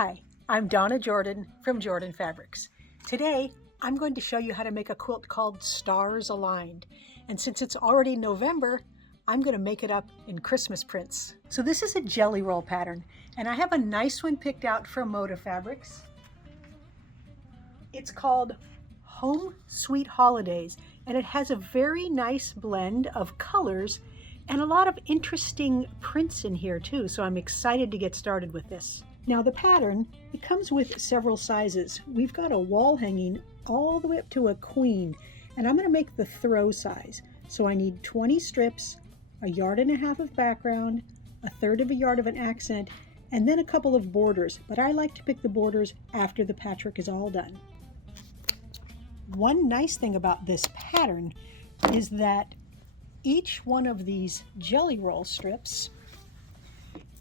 Hi, I'm Donna Jordan from Jordan Fabrics. Today, I'm going to show you how to make a quilt called Stars Aligned. And since it's already November, I'm going to make it up in Christmas prints. So this is a jelly roll pattern, and I have a nice one picked out from Moda Fabrics. It's called Home Sweet Holidays, and it has a very nice blend of colors and a lot of interesting prints in here too, so I'm excited to get started with this. Now the pattern, it comes with several sizes. We've got a wall hanging all the way up to a queen, and I'm going to make the throw size. So I need 20 strips, 1.5 yards of background, 1/3 of a yard of an accent, and then a couple of borders, but I like to pick the borders after the patchwork is all done. One nice thing about this pattern is that each one of these jelly roll strips,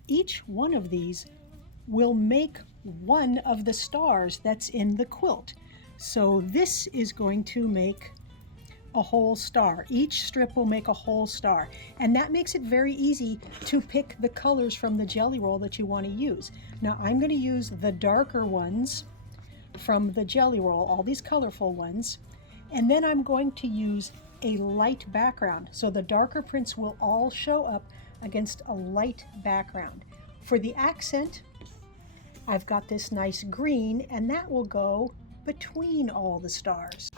each one of these will make one of the stars that's in the quilt. So this is going to make a whole star. Each strip will make a whole star, and that makes it very easy to pick the colors from the jelly roll that you want to use. Now I'm going to use the darker ones from the jelly roll, all these colorful ones, and then I'm going to use a light background, so the darker prints will all show up against a light background. For the accent, I've got this nice green, and that will go between all the stars.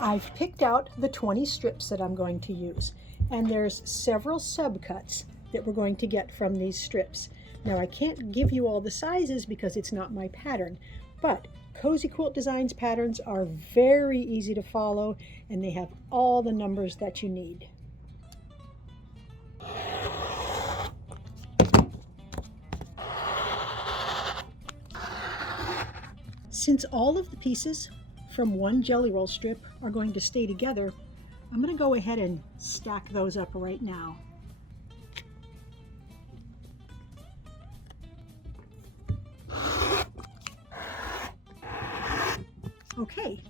I've picked out the 20 strips that I'm going to use, and there's several subcuts that we're going to get from these strips. Now I can't give you all the sizes because it's not my pattern, but Cozy Quilt Designs patterns are very easy to follow, and they have all the numbers that you need. Since all of the pieces from one jelly roll strip are going to stay together, I'm going to go ahead and stack those up right now. Okay,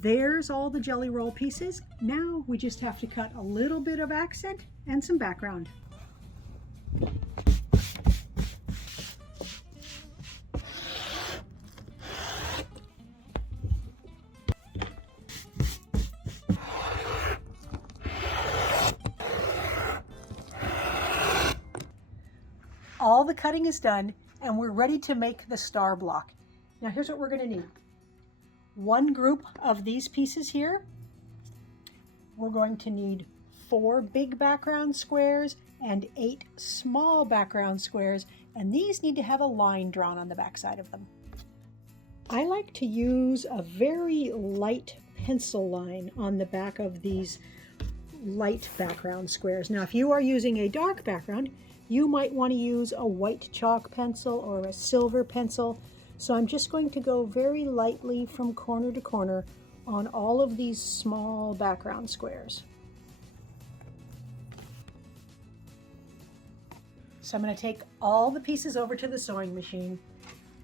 there's all the jelly roll pieces. Now we just have to cut a little bit of accent and some background. All the cutting is done, and we're ready to make the star block. Now here's what we're going to need. One group of these pieces here. We're going to need 4 big background squares and 8 small background squares, and these need to have a line drawn on the back side of them. I like to use a very light pencil line on the back of these light background squares. Now if you are using a dark background, you might want to use a white chalk pencil or a silver pencil. So I'm just going to go very lightly from corner to corner on all of these small background squares. So I'm going to take all the pieces over to the sewing machine,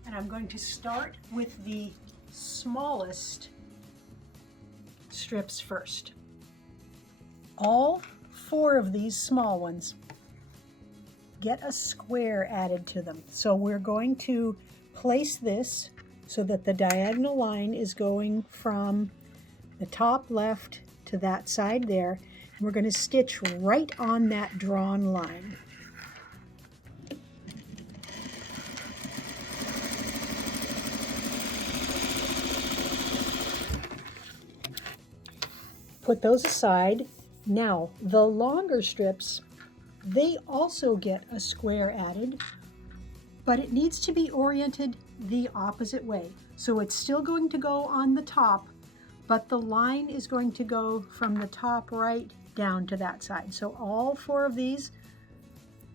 and I'm going to start with the smallest strips first. All 4 of these small ones get a square added to them. So we're going to place this so that the diagonal line is going from the top left to that side there. And we're going to stitch right on that drawn line. Put those aside. Now the longer strips, they also get a square added, but it needs to be oriented the opposite way. So it's still going to go on the top, but the line is going to go from the top right down to that side. So all 4 of these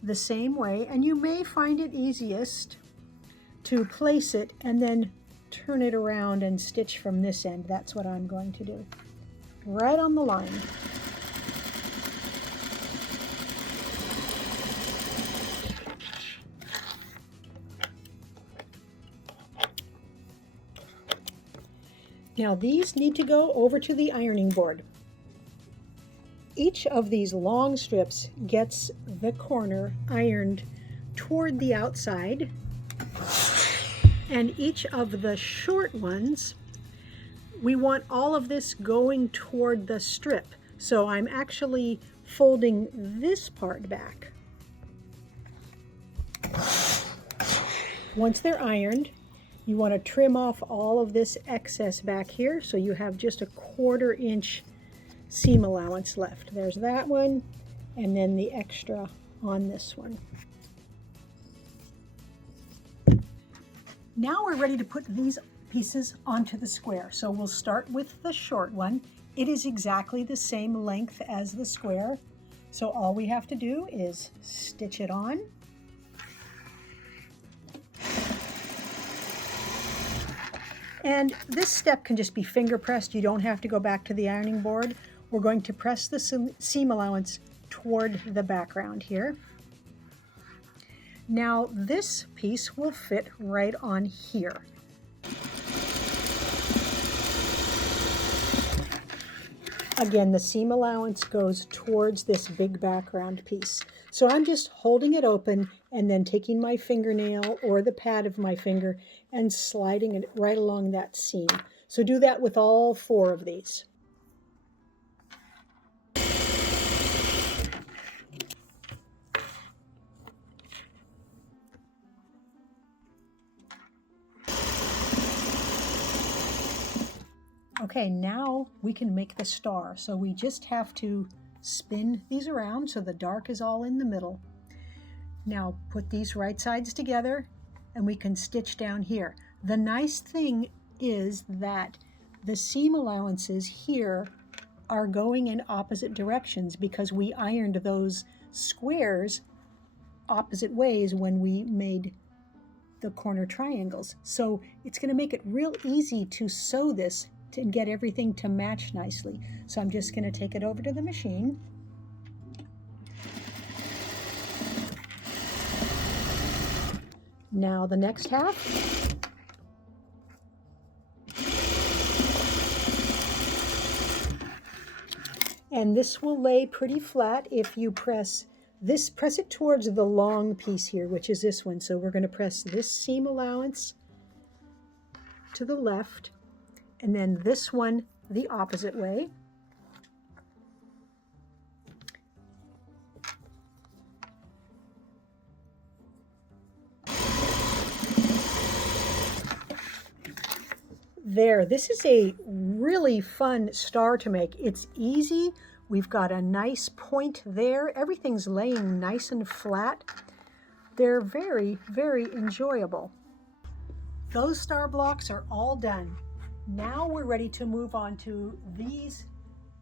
the same way, and you may find it easiest to place it and then turn it around and stitch from this end. That's what I'm going to do. Right on the line. Now these need to go over to the ironing board. Each of these long strips gets the corner ironed toward the outside. And each of the short ones, we want all of this going toward the strip. So I'm actually folding this part back. Once they're ironed, you want to trim off all of this excess back here so you have just a 1/4 inch seam allowance left. There's that one, and then the extra on this one. Now we're ready to put these pieces onto the square. So we'll start with the short one. It is exactly the same length as the square. So all we have to do is stitch it on. And this step can just be finger pressed. You don't have to go back to the ironing board. We're going to press the seam allowance toward the background here. Now this piece will fit right on here. Again, the seam allowance goes towards this big background piece. So I'm just holding it open and then taking my fingernail or the pad of my finger and sliding it right along that seam. So do that with all 4 of these. Okay, now we can make the star. So we just have to spin these around so the dark is all in the middle. Now put these right sides together and we can stitch down here. The nice thing is that the seam allowances here are going in opposite directions because we ironed those squares opposite ways when we made the corner triangles. So it's going to make it real easy to sew this and get everything to match nicely. So I'm just going to take it over to the machine. Now the next half. And this will lay pretty flat if you press it towards the long piece here, which is this one. So we're going to press this seam allowance to the left, and then this one the opposite way. There, this is a really fun star to make. It's easy. We've got a nice point there. Everything's laying nice and flat. They're very, very enjoyable. Those star blocks are all done. Now we're ready to move on to these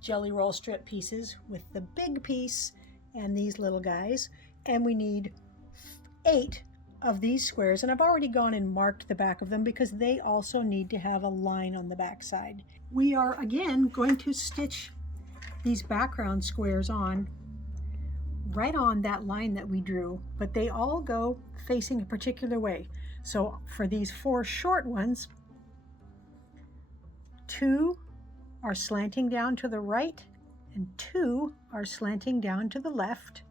jelly roll strip pieces with the big piece and these little guys. And we need 8 of these squares, and I've already gone and marked the back of them because they also need to have a line on the back side. We are again going to stitch these background squares on right on that line that we drew, but they all go facing a particular way. So for these 4 short ones, 2 are slanting down to the right and 2 are slanting down to the left.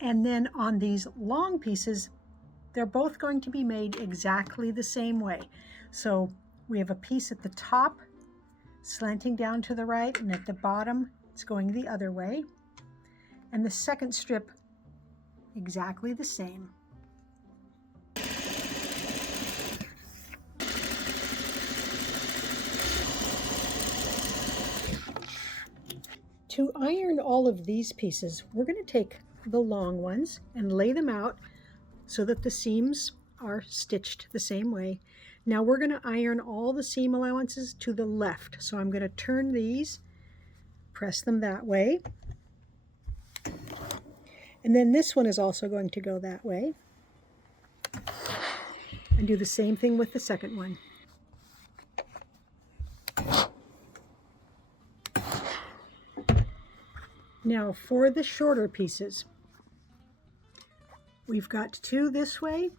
And then on these long pieces, they're both going to be made exactly the same way. So we have a piece at the top slanting down to the right, and at the bottom it's going the other way. And the second strip exactly the same. To iron all of these pieces, we're going to take the long ones and lay them out so that the seams are stitched the same way. Now we're going to iron all the seam allowances to the left. So I'm going to turn these, press them that way. And then this one is also going to go that way. And do the same thing with the second one. Now for the shorter pieces, we've got 2 this way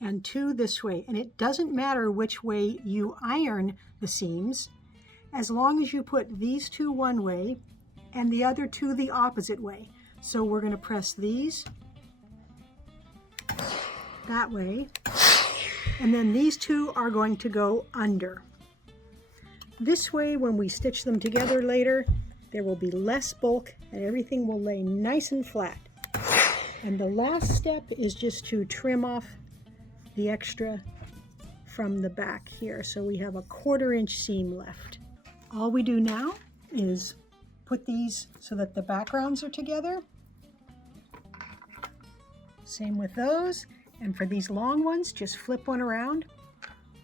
and 2 this way, and it doesn't matter which way you iron the seams as long as you put these 2 one way and the other 2 the opposite way. So we're going to press these that way And then these two are going to go under. This way, when we stitch them together later, there will be less bulk and everything will lay nice and flat. And the last step is just to trim off the extra from the back here. So we have a 1/4 inch seam left. All we do now is put these so that the backgrounds are together. Same with those. And for these long ones, just flip one around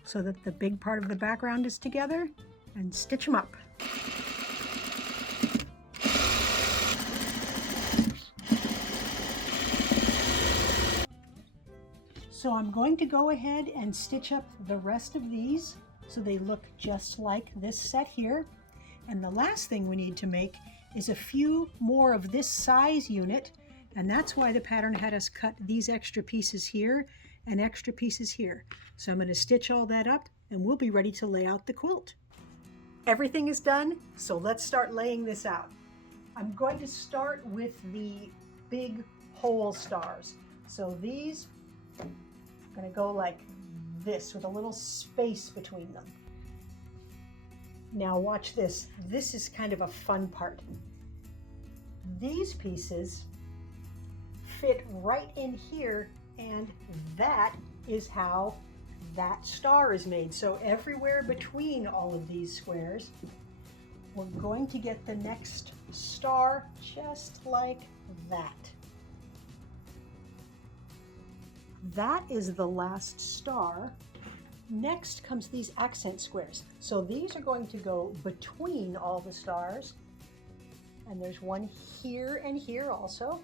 so that the big part of the background is together and stitch them up. So I'm going to go ahead and stitch up the rest of these so they look just like this set here. And the last thing we need to make is a few more of this size unit, and that's why the pattern had us cut these extra pieces here and extra pieces here. So I'm going to stitch all that up and we'll be ready to lay out the quilt. Everything is done, so let's start laying this out. I'm going to start with the big hole stars. So these are going to go like this with a little space between them. Now watch this. This is kind of a fun part. These pieces fit right in here, and that is how that star is made. So everywhere between all of these squares, we're going to get the next star just like that. That is the last star. Next comes these accent squares. So these are going to go between all the stars. And there's one here and here also.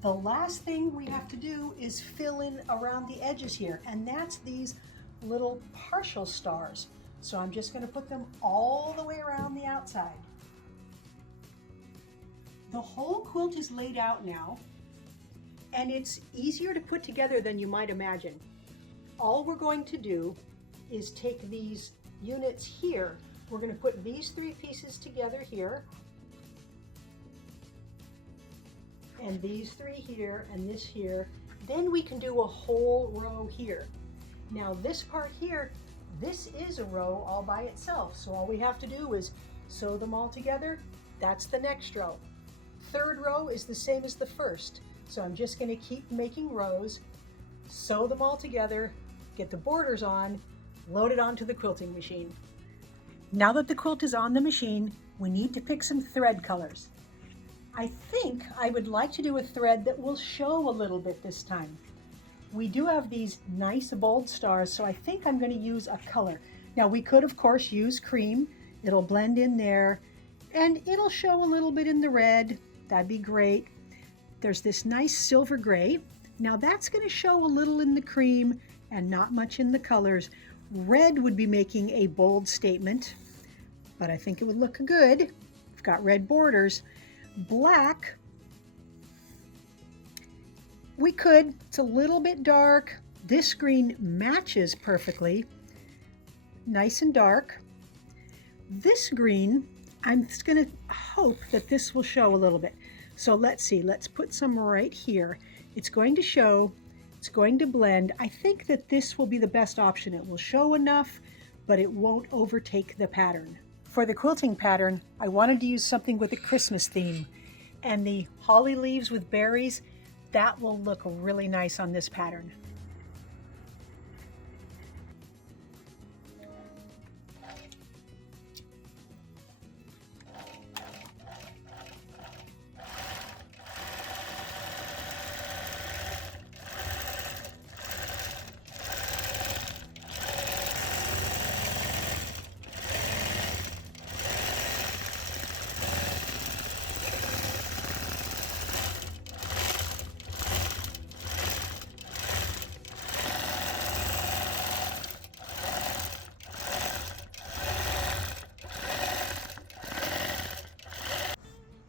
The last thing we have to do is fill in around the edges here, and that's these little partial stars. So I'm just going to put them all the way around the outside. The whole quilt is laid out now, and it's easier to put together than you might imagine. All we're going to do is take these units here. We're going to put these 3 pieces together here, and these 3 here, and this here. Then we can do a whole row here. Now this part here, this is a row all by itself. So all we have to do is sew them all together. That's the next row. 3rd row is the same as the 1st. So I'm just going to keep making rows, sew them all together, get the borders on, load it onto the quilting machine. Now that the quilt is on the machine, we need to pick some thread colors. I think I would like to do a thread that will show a little bit this time. We do have these nice bold stars, so I think I'm going to use a color. Now we could of course use cream. It'll blend in there and it'll show a little bit in the red. That'd be great. There's this nice silver gray. Now that's going to show a little in the cream and not much in the colors. Red would be making a bold statement, but I think it would look good. We've got red borders. Black, we could, it's a little bit dark. This green matches perfectly, nice and dark. This green, I'm just going to hope that this will show a little bit. So let's see, let's put some right here. It's going to show, it's going to blend. I think that this will be the best option. It will show enough, but it won't overtake the pattern. For the quilting pattern, I wanted to use something with a Christmas theme, and the holly leaves with berries, that will look really nice on this pattern.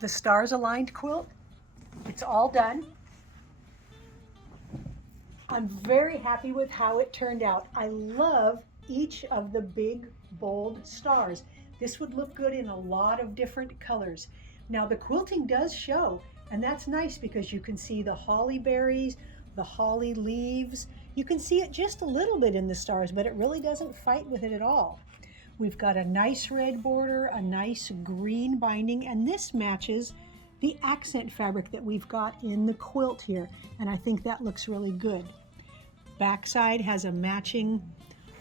The stars aligned quilt, it's all done. I'm very happy with how it turned out. I love each of the big bold stars. This would look good in a lot of different colors. Now the quilting does show, and that's nice because you can see the holly berries the holly leaves. You can see it just a little bit in the stars, but it really doesn't fight with it at all. We've got a nice red border, a nice green binding, and this matches the accent fabric that we've got in the quilt here, and I think that looks really good. Backside has a matching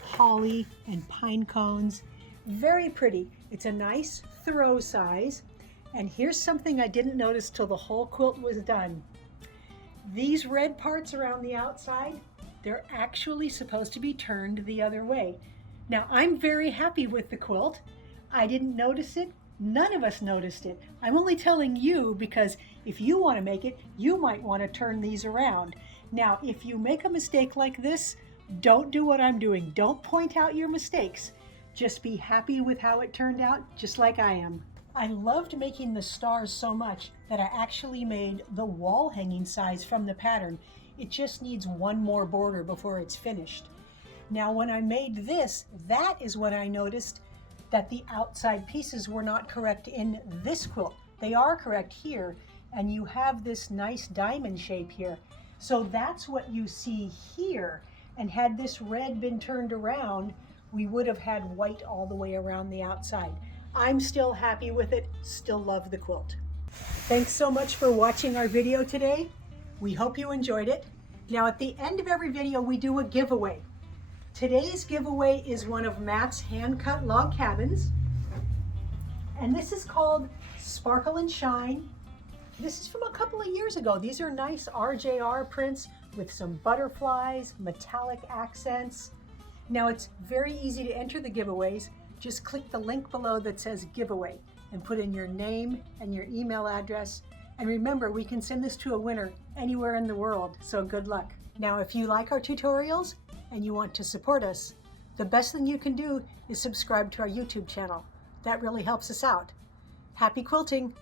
holly and pine cones. Very pretty. It's a nice throw size. And here's something I didn't notice till the whole quilt was done. These red parts around the outside, they're actually supposed to be turned the other way. Now, I'm very happy with the quilt. I didn't notice it. None of us noticed it. I'm only telling you because if you want to make it, you might want to turn these around. Now, if you make a mistake like this, don't do what I'm doing. Don't point out your mistakes. Just be happy with how it turned out, just like I am. I loved making the stars so much that I actually made the wall hanging size from the pattern. It just needs one more border before it's finished. Now, when I made this, that is when I noticed that the outside pieces were not correct in this quilt. They are correct here, and you have this nice diamond shape here. So that's what you see here. And had this red been turned around, we would have had white all the way around the outside. I'm still happy with it, still love the quilt. Thanks so much for watching our video today. We hope you enjoyed it. Now, at the end of every video, we do a giveaway. Today's giveaway is one of Matt's hand-cut log cabins, and this is called Sparkle and Shine. This is from a couple of years ago. These are nice RJR prints with some butterflies, metallic accents. Now, it's very easy to enter the giveaways. Just click the link below that says giveaway and put in your name and your email address. And remember, we can send this to a winner anywhere in the world, so good luck. Now, if you like our tutorials and you want to support us, the best thing you can do is subscribe to our YouTube channel. That really helps us out. Happy quilting!